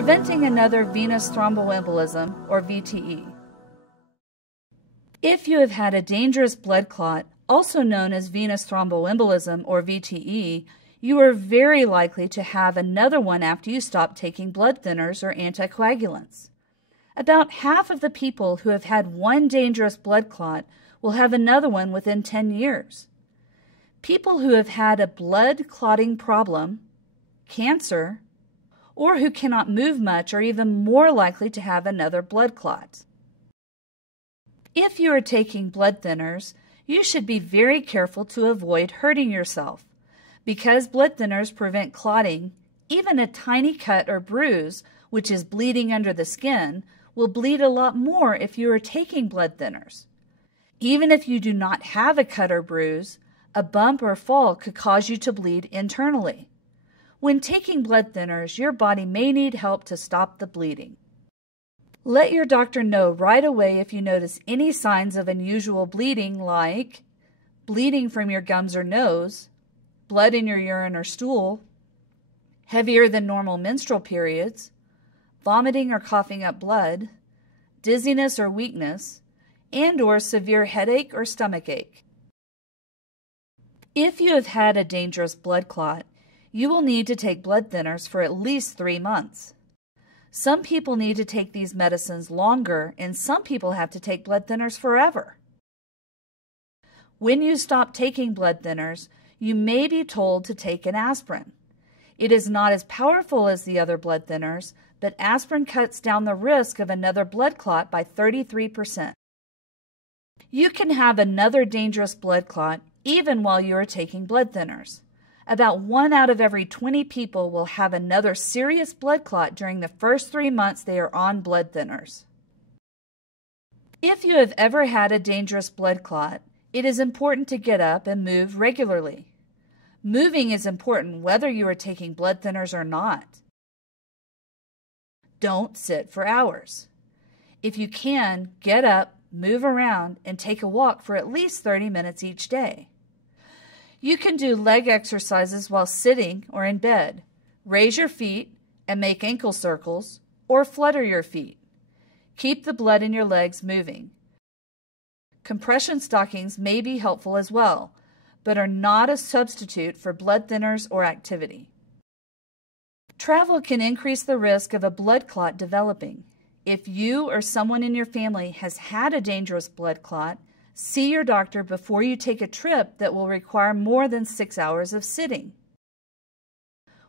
Preventing another venous thromboembolism, or VTE. If you have had a dangerous blood clot, also known as venous thromboembolism, or VTE, you are very likely to have another one after you stop taking blood thinners or anticoagulants. About half of the people who have had one dangerous blood clot will have another one within 10 years. People who have had a blood clotting problem, cancer, or who cannot move much are even more likely to have another blood clot. If you are taking blood thinners, you should be very careful to avoid hurting yourself. Because blood thinners prevent clotting, even a tiny cut or bruise, which is bleeding under the skin, will bleed a lot more if you are taking blood thinners. Even if you do not have a cut or bruise, a bump or fall could cause you to bleed internally. When taking blood thinners, your body may need help to stop the bleeding. Let your doctor know right away if you notice any signs of unusual bleeding, like bleeding from your gums or nose, blood in your urine or stool, heavier than normal menstrual periods, vomiting or coughing up blood, dizziness or weakness, and/or severe headache or stomach ache. If you have had a dangerous blood clot, you will need to take blood thinners for at least 3 months. Some people need to take these medicines longer, and some people have to take blood thinners forever. When you stop taking blood thinners, you may be told to take an aspirin. It is not as powerful as the other blood thinners, but aspirin cuts down the risk of another blood clot by 33%. You can have another dangerous blood clot even while you are taking blood thinners. About 1 out of every 20 people will have another serious blood clot during the first 3 months they are on blood thinners. If you have ever had a dangerous blood clot, it is important to get up and move regularly. Moving is important whether you are taking blood thinners or not. Don't sit for hours. If you can, get up, move around, and take a walk for at least 30 minutes each day. You can do leg exercises while sitting or in bed. Raise your feet and make ankle circles, or flutter your feet. Keep the blood in your legs moving. Compression stockings may be helpful as well, but are not a substitute for blood thinners or activity. Travel can increase the risk of a blood clot developing. If you or someone in your family has had a dangerous blood clot, see your doctor before you take a trip that will require more than 6 hours of sitting.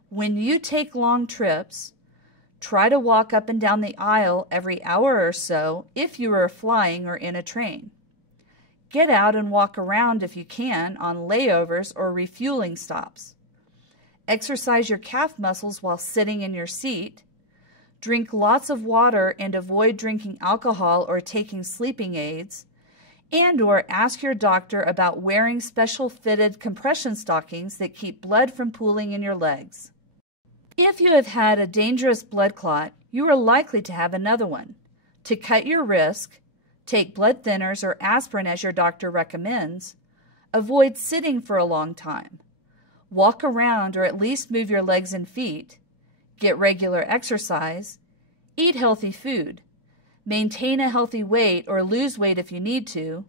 When you take long trips, try to walk up and down the aisle every hour or so if you are flying or in a train. Get out and walk around if you can on layovers or refueling stops. Exercise your calf muscles while sitting in your seat. Drink lots of water and avoid drinking alcohol or taking sleeping aids. And/or ask your doctor about wearing special fitted compression stockings that keep blood from pooling in your legs. If you have had a dangerous blood clot, you are likely to have another one. To cut your risk, take blood thinners or aspirin as your doctor recommends. Avoid sitting for a long time. Walk around or at least move your legs and feet. Get regular exercise. Eat healthy food. Maintain a healthy weight or lose weight if you need to.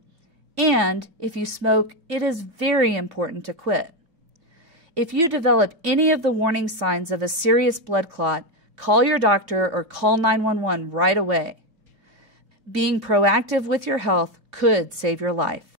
And if you smoke, it is very important to quit. If you develop any of the warning signs of a serious blood clot, call your doctor or call 911 right away. Being proactive with your health could save your life.